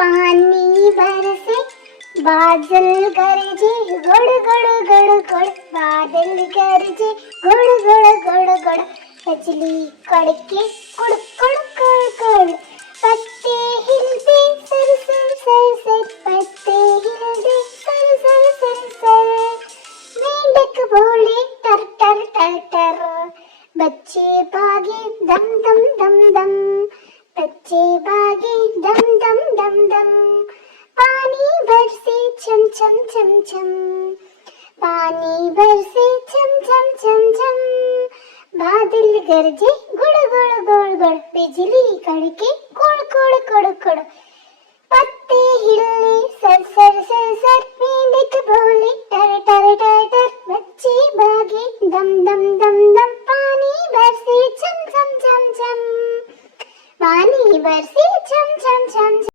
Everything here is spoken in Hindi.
पानी बरसे बादल गरजे गुड़ गुड़ गुड़ गुड़ बादल गरजे गुड़ गुड़ गुड़ गुड़ बिजली कड़के कुड़ कुड़ कुड़ कुड़ पत्ते हिलते सर सर सर सर पत्ते हिलते सर सर सर सर मेंढक बोले टर टर टर टर बच्चे भागे दम दम दम दम बच्चे भागे दम दम दम दम पानी बरसे छम छम छम छम पानी बरसे छम छम छम छम बादल गरजे गुड़ गुड़ गुड़ गुड़ बिजली कड़के कुड़ कुड़ कुड़ कुड़ पत्ते हिले सर सर सर सर मेंढक बोले टर टर टर टर बच्चे भागे दम दम दम दम पानी बरसे छम छम छम छम पानी बरसे छम छम छम छम